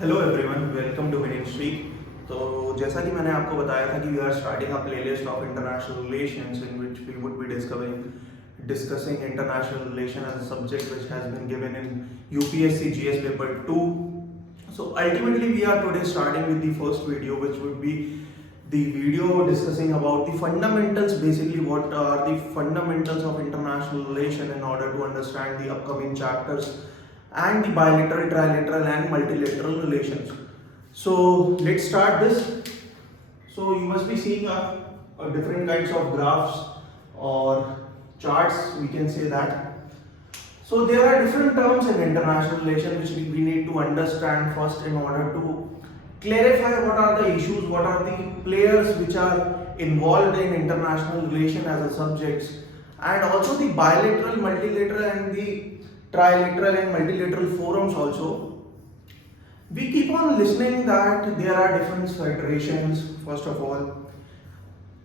Hello everyone, welcome to winning streak. तो जैसा कि मैंने आपको बताया था कि we are starting a playlist of international relations in which we would be discussing international relation as a subject which has been given in UPSC GS paper 2. So ultimately we are today starting with the first video, which would be the video discussing about the fundamentals, basically what are the fundamentals of international relation in order to understand the upcoming chapters and the bilateral, trilateral and multilateral relations. So let's start this. So you must be seeing a different kinds of graphs or charts, we can say that. So there are different terms in international relation which we need to understand first in order to clarify what are the issues, what are the players which are involved in international relation as a subjects, and also the bilateral, multilateral and the trilateral and multilateral forums also. We keep on listening that there are different federations first of all,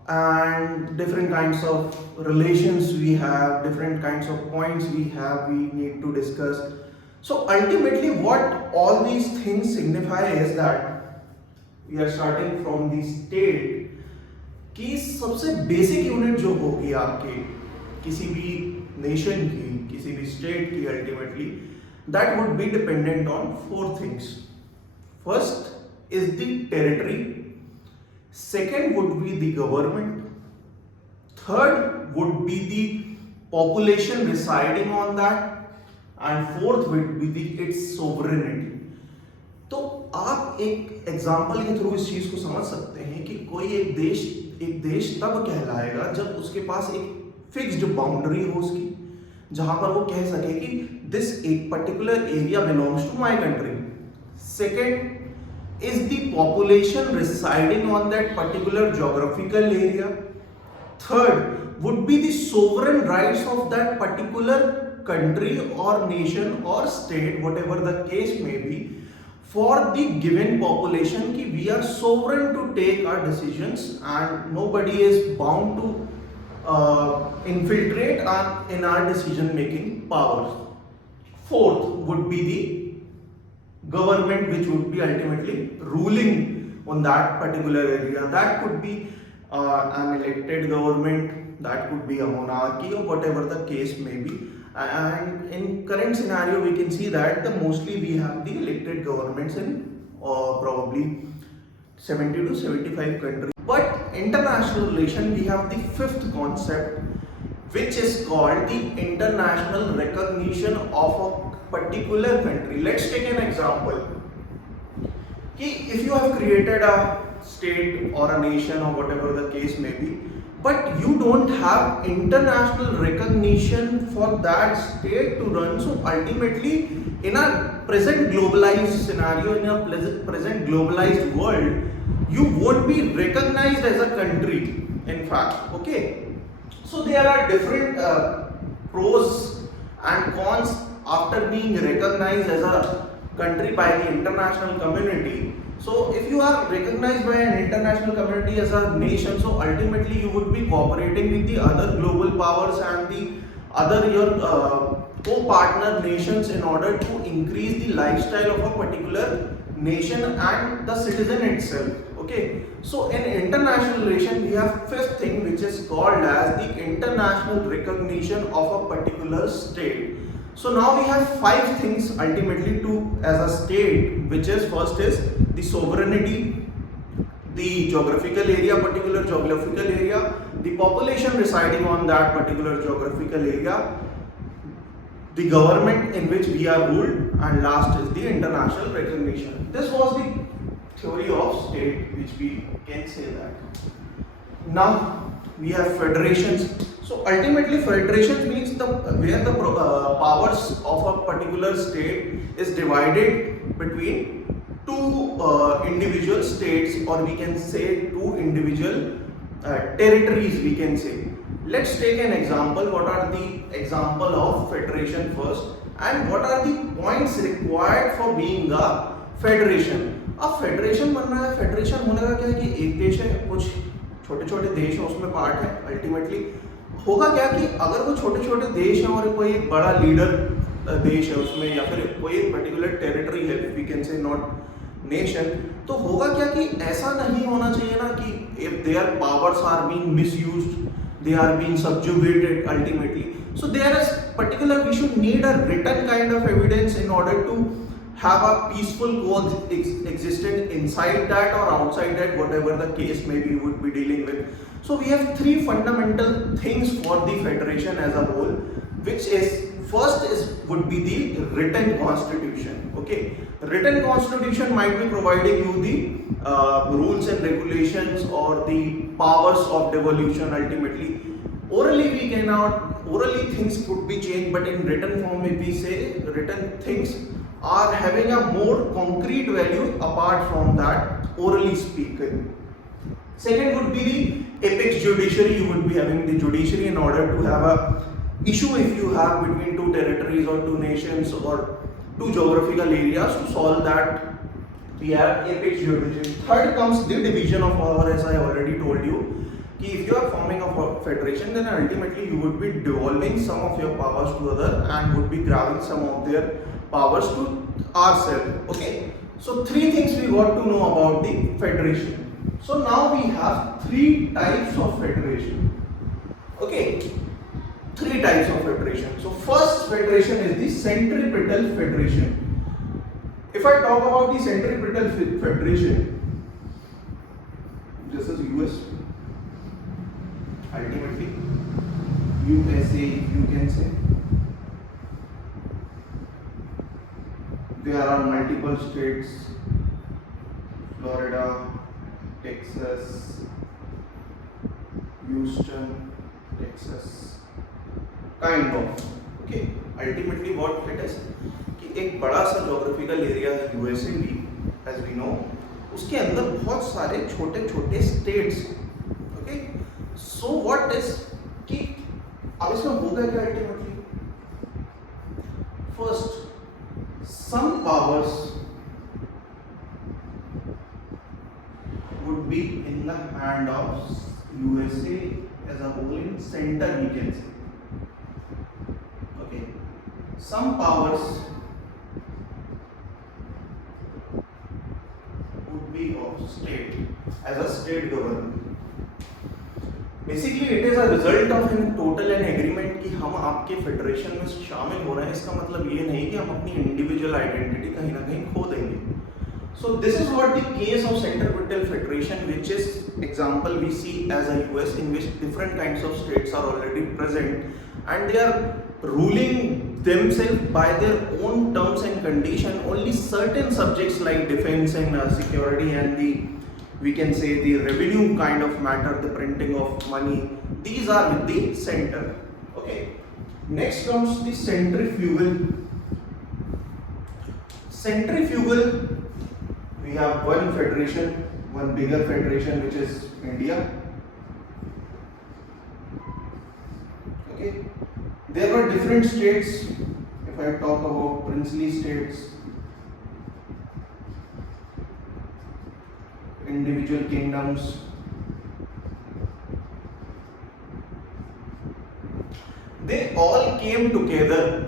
and different kinds of relations we have, different kinds of points we need to discuss. So ultimately what all these things signify is that we are starting from the state कि सबसे basic unit जो होगी आपके किसी भी nation की, किसी भी स्टेट की, ultimately that would be dependent on four things. First is the territory, second would be the government, third would be the population residing on that, and fourth would be the its sovereignty. तो आप एक example के through इस चीज को समझ सकते हैं कि कोई एक देश तब कहलाएगा जब उसके पास एक फिक्स्ड बाउंड्री हो उसकी, जहां पर वो कह सके कि दिस एक particular area belongs to my country. Second is the population residing on that particular geographical area. Third would be the sovereign rights of that particular country or nation or state, whatever the case may be, for the given population ki we are sovereign to take our decisions and nobody is bound to infiltrate in our decision making powers. Fourth would be the government which would be ultimately ruling on that particular area. That could be an elected government, that could be a monarchy or whatever the case may be. And in current scenario we can see that mostly we have the elected governments in probably 70 to 75 countries. But international relation, we have the fifth concept which is called the international recognition of a particular country. Let's take an example. If you have created a state or a nation or whatever the case may be, but you don't have international recognition for that state to run, so ultimately in a present globalized scenario, in a present globalized world, you won't be recognized as a country, in fact. Okay, so there are different pros and cons after being recognized as a country by the international community. So if you are recognized by an international community as a nation, so ultimately you would be cooperating with the other global powers and the other your co-partner nations in order to increase the lifestyle of a particular nation and the citizen itself. Okay, so in international relation we have fifth thing which is called as the international recognition of a particular state. So now we have five things ultimately to as a state, which is first is the sovereignty, the geographical area, particular geographical area, the population residing on that particular geographical area, the government in which we are ruled, and last is the international recognition. This was the theory of state, which we can say that. Now we have federations. So ultimately federations means where the powers of a particular state is divided between two individual states, or we can say two individual territories, we can say. Let's take an example. What are the example of federation first, and what are the points required for being a federation? अब federation बन रहा है, federation होने का क्या है कि एक देश है, कुछ छोटे छोटे देश हैं उसमें पार्ट है. अल्टीमेटली होगा क्या कि अगर वो छोटे छोटे देश हैं और कोई एक बड़ा लीडर देश है उसमें, या फिर कोई एक पर्टिकुलर टेरिटरी है, we can say not nation, तो होगा क्या कि ऐसा नहीं होना चाहिए ना कि if their powers are being misused, they are being subjugated ultimately. So there is particular, we should need a written kind of evidence in order to have a peaceful coexistence inside that or outside that, whatever the case maybe you would be dealing with. So we have three fundamental things for the federation as a whole, which is first is would be the written constitution. Okay, written constitution might be providing you the rules and regulations or the powers of devolution ultimately. Orally we cannot, orally things could be changed, but in written form if we say written things are having a more concrete value apart from that orally speaking. Second would be the apex judiciary. You would be having the judiciary in order to have a issue if you have between two territories or two nations or two geographical areas, to solve that we have apex judiciary. Third comes the division of power, as I already told you. If you are forming a federation, then ultimately you would be devolving some of your powers to other and would be grabbing some of their powers to ourselves. Okay, so three things we got to know about the federation. So now we have three types of federation. Okay, three types of federation. So first federation is the centripetal federation. If I talk about the centripetal federation, this is US. Ultimately, USA, you can say. There are multiple states: Florida, Texas, Houston, Texas, kind of. Okay, ultimately what it is कि एक बड़ा सा geographical area है USA भी, as we know, उसके अंदर बहुत सारे छोटे छोटे states. Okay, so what is कि अब इसमें होगा क्या ultimately? First, some powers would be in the hand of USA as a whole in center, we can say. Okay, some powers would be of state as a state government. Basically it is a result of in total an agreement कि हम आपके federation में शामिल हो रहे हैं. इसका मतलब ये नहीं कि हम अपनी इंडिविजुअल आइडेंटिटी कहीं ना कहीं खो देंगे. So this is what the case of centripetal federation, which is example we see as a US in which different kinds of states are already present and they are ruling themselves by their own terms and condition. Only certain subjects like defense and security and the, we can say, the revenue kind of matter, the printing of money, these are with the center. Okay, next comes the centrifugal. Centrifugal, we have one federation, one bigger federation, which is India. Okay, there were different states. If I talk about princely states, individual kingdoms, they all came together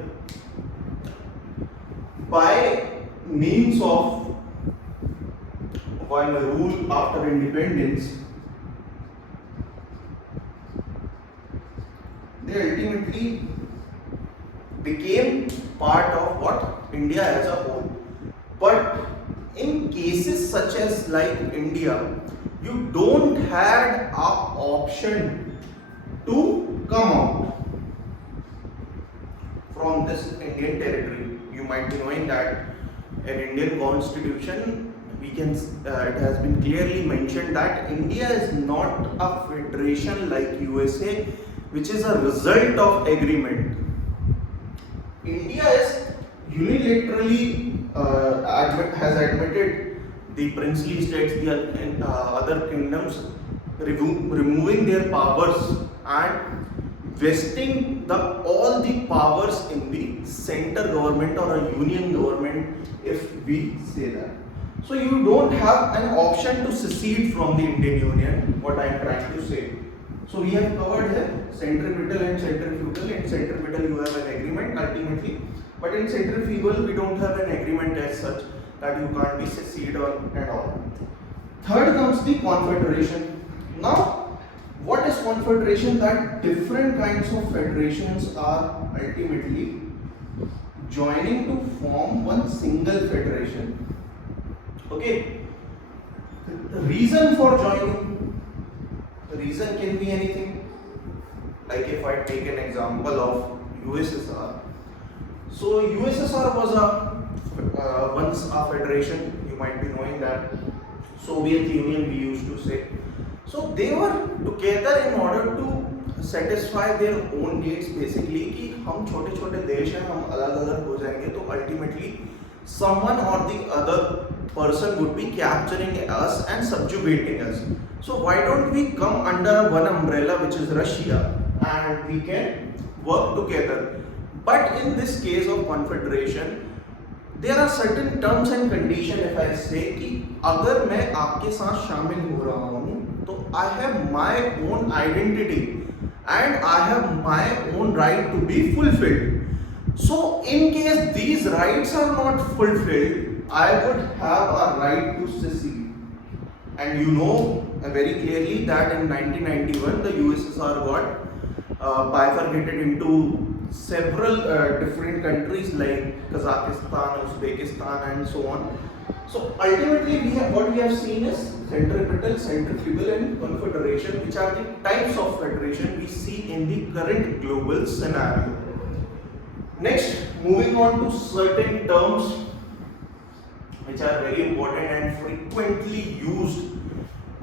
by means of one rule after independence. They ultimately became part of what India as a whole. But in cases such as like India, you don't had an option to come out from this Indian territory. You might be knowing that in Indian constitution, we can it has been clearly mentioned that India is not a federation like USA, which is a result of agreement. India is unilaterally has admitted the princely states, the other kingdoms, removing their powers and vesting all the powers in the center government or a union government, if we say that. So you don't have an option to secede from the Indian Union, what I am trying to say. So we have covered here centripetal and centrifugal. In centripetal you have an agreement ultimately, but in centrifugal we don't have an agreement as such. that you can't be secede and all. Third comes the confederation. Now, what is confederation? That different kinds of federations are ultimately joining to form one single federation. Okay. The reason for joining, the reason can be anything. Like if I take an example of USSR. So USSR was once a federation. You might be knowing that. Soviet Union we used to say. So they were together in order to satisfy their own needs basically कि हम छोटे छोटे देश हैं हम अलग अलग हो जाएंगे तो ultimately someone or the other person would be capturing us and subjugating us. So why don't we come under one umbrella which is Russia and we can work together. But in this case of confederation there are certain terms and conditions if I say कि अगर मैं आपके साथ शामिल हो रहा हूँ तो I have my own identity and I have my own right to be fulfilled. So in case these rights are not fulfilled, I would have a right to secede. And you know very clearly that in 1991 the USSR got bifurcated into several different countries like Kazakhstan, Uzbekistan and so on. So ultimately what we have seen is centripetal, centrifugal and confederation, which are the types of federation we see in the current global scenario. Next, moving on to certain terms which are very important and frequently used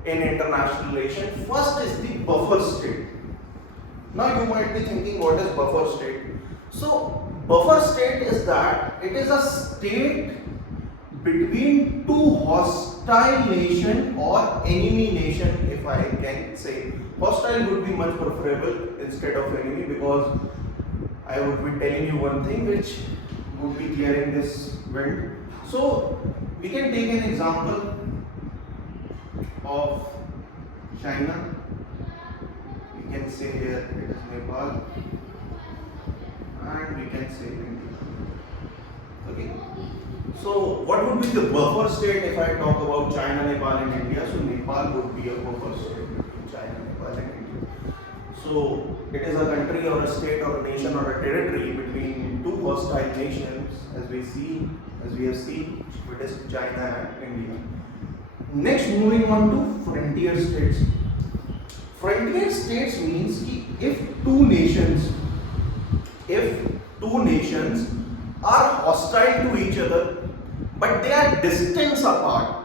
in international relations. First is the buffer state. Now you might be thinking, what is buffer state? So buffer state is that it is a state between two hostile nation or enemy nation, if I can say. Hostile would be much preferable instead of enemy, because I would be telling you one thing which would be clearing this wind. So we can take an example of China. We can say here it is Nepal and we can say India. Okay. So what would be the buffer state if I talk about China, Nepal and India? So Nepal would be a buffer state between China, Nepal and India. So it is a country or a state or a nation or a territory between two hostile nations, as we have seen, it is China and India. Next, moving on to frontier states. Frontier states means if two nations are hostile to each other but they are distance apart,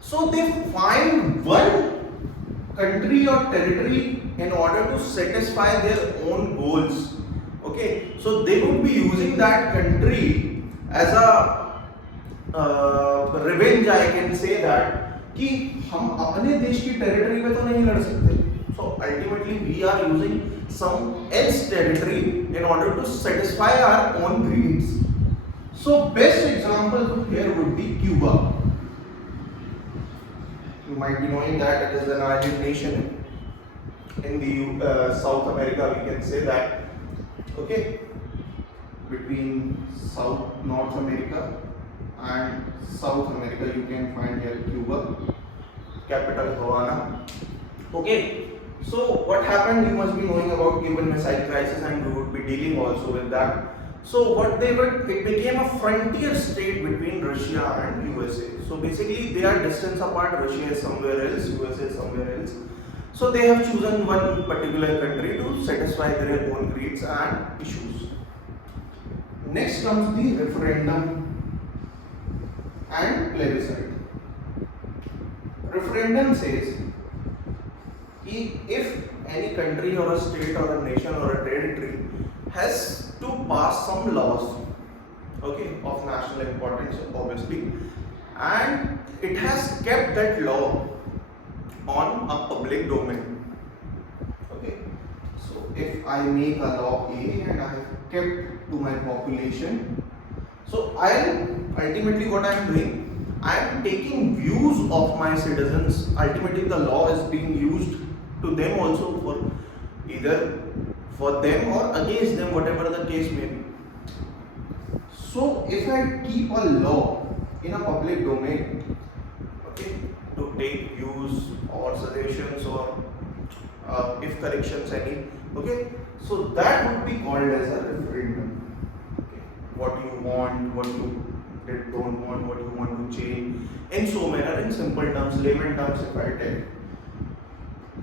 so they find one country or territory in order to satisfy their own goals. Okay, so they would be using that country as a revenge, I can say that, कि हम अपने देश की territory पे तो नहीं लड़ सकते. So ultimately we are using some else territory in order to satisfy our own greeds. So best example here would be Cuba. You might be knowing that it is an island nation in the South America, we can say that. Okay, between North America and South America you can find here Cuba, capital Havana. Okay, so what happened, you must be knowing about Cuban Missile Crisis and we would be dealing also with that. So what they were, it became a frontier state between Russia and USA. So basically they are distance apart, Russia is somewhere else, USA is somewhere else. So they have chosen one particular country to satisfy their own greeds and issues. Next comes the referendum and plebiscite. Referendum says if any country or a state or a nation or a territory has to pass some laws, okay, of national importance obviously, and it has kept that law on a public domain. Okay, so if I make a law A and I have kept to my population, so ultimately what I am doing, I am taking views of my citizens. Ultimately the law is being used to them also, for either for them or against them, whatever the case may be. So if I keep a law in a public domain, okay, to take views or suggestions or if corrections any, okay, so that would be called as a referendum. Okay. What you want, what you don't want, what you want to change, in so manner, in simple terms, layman terms, if I tell.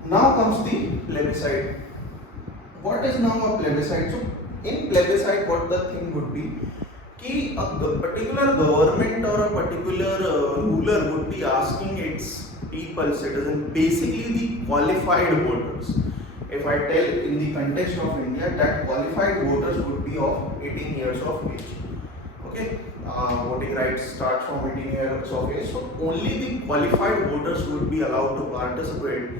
Now comes the plebiscite. What is now a plebiscite? So in plebiscite, what the thing would be, कि a particular government or a particular ruler would be asking its people, citizens, basically the qualified voters. If I tell in the context of India, that qualified voters would be of 18 years of age. Okay, voting rights start from 18 years of age. So only the qualified voters would be allowed to participate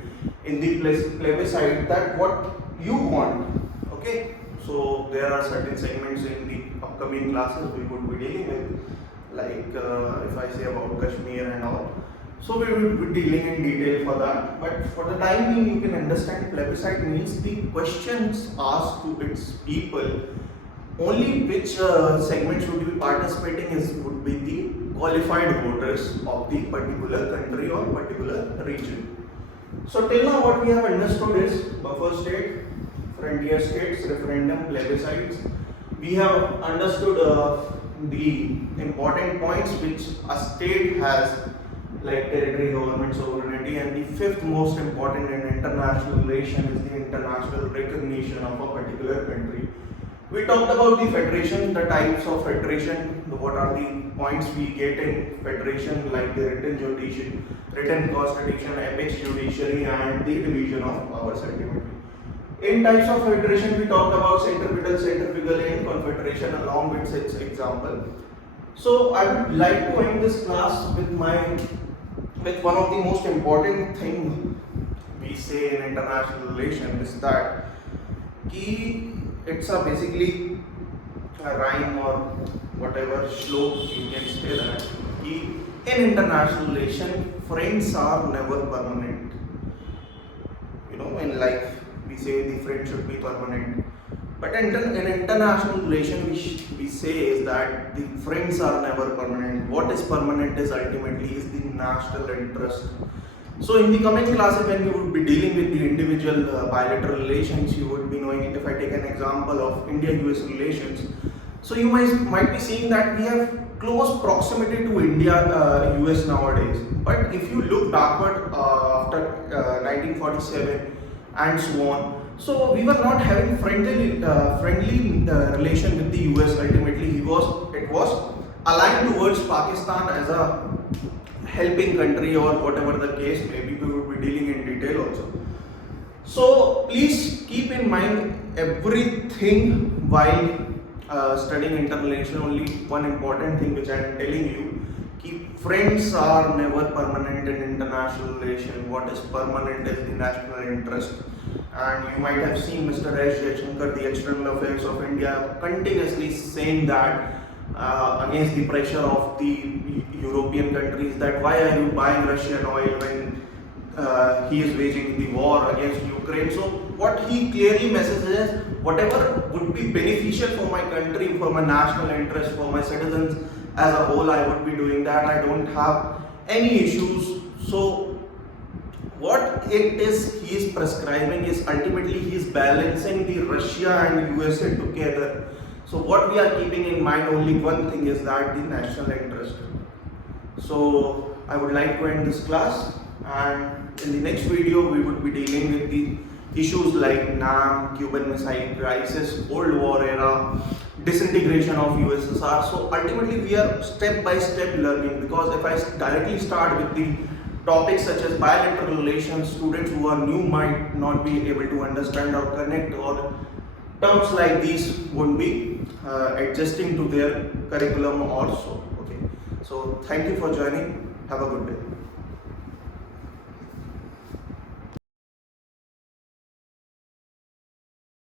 in the plebiscite. That what you want. Okay, so there are certain segments in the upcoming classes we would be dealing with, like if I say about Kashmir and all. So we will be dealing in detail for that. But for the time being, you can understand plebiscite means the questions asked to its people. Only which segments would be participating would be the qualified voters of the particular country or particular region. So till now what we have understood is buffer state, frontier states, referendum, plebiscites. We have understood the important points which a state has, like territory, government, sovereignty, and the fifth most important in international relation is the international recognition of a particular country. We talked about the federation, the types of federation, what are the points we get in federation, like the written constitution, apex judiciary, and the division of powers ultimately. In types of federation, we talked about centripetal, centrifugal, and confederation along with its example. So I would like to end this class with one of the most important thing we say in international relations is that it's a basically a rhyme or whatever slok you can say that in international relation friends are never permanent. You know, in life we say the friend should be permanent, but in international relation we say is that the friends are never permanent. What is permanent is ultimately is the national interest. So in the coming classes, when you would be dealing with the individual bilateral relations, you would be knowing, if I take an example of India-US relations, so you might be seeing that we have close proximity to India, US nowadays. But if you look backward after 1947 and so on, so we were not having friendly relation with the US. Ultimately, it was aligned towards Pakistan as a helping country or whatever the case may be. We will be dealing in detail also. So please keep in mind everything while studying international. Only one important thing which I am telling you: friends are never permanent in international relation. What is permanent is the national interest. And you might have seen Mr. S. Jaishankar, the External Affairs of India, continuously saying that against the pressure of the European countries, that why are you buying Russian oil when he is waging the war against Ukraine. So what he clearly messages, whatever would be beneficial for my country, for my national interest, for my citizens as a whole, I would be doing that. I don't have any issues. So what it is he is prescribing is ultimately he is balancing the Russia and USA together. So what we are keeping in mind, only one thing is that the national interest. So I would like to end this class, and in the next video we would be dealing with the issues like NAM, Cuban Missile Crisis, Cold War era, disintegration of USSR. So ultimately we are step by step learning, because if I directly start with the topics such as bilateral relations, students who are new might not be able to understand or connect, or terms like these won't be adjusting to their curriculum also. Okay, so thank you for joining. Have a good day.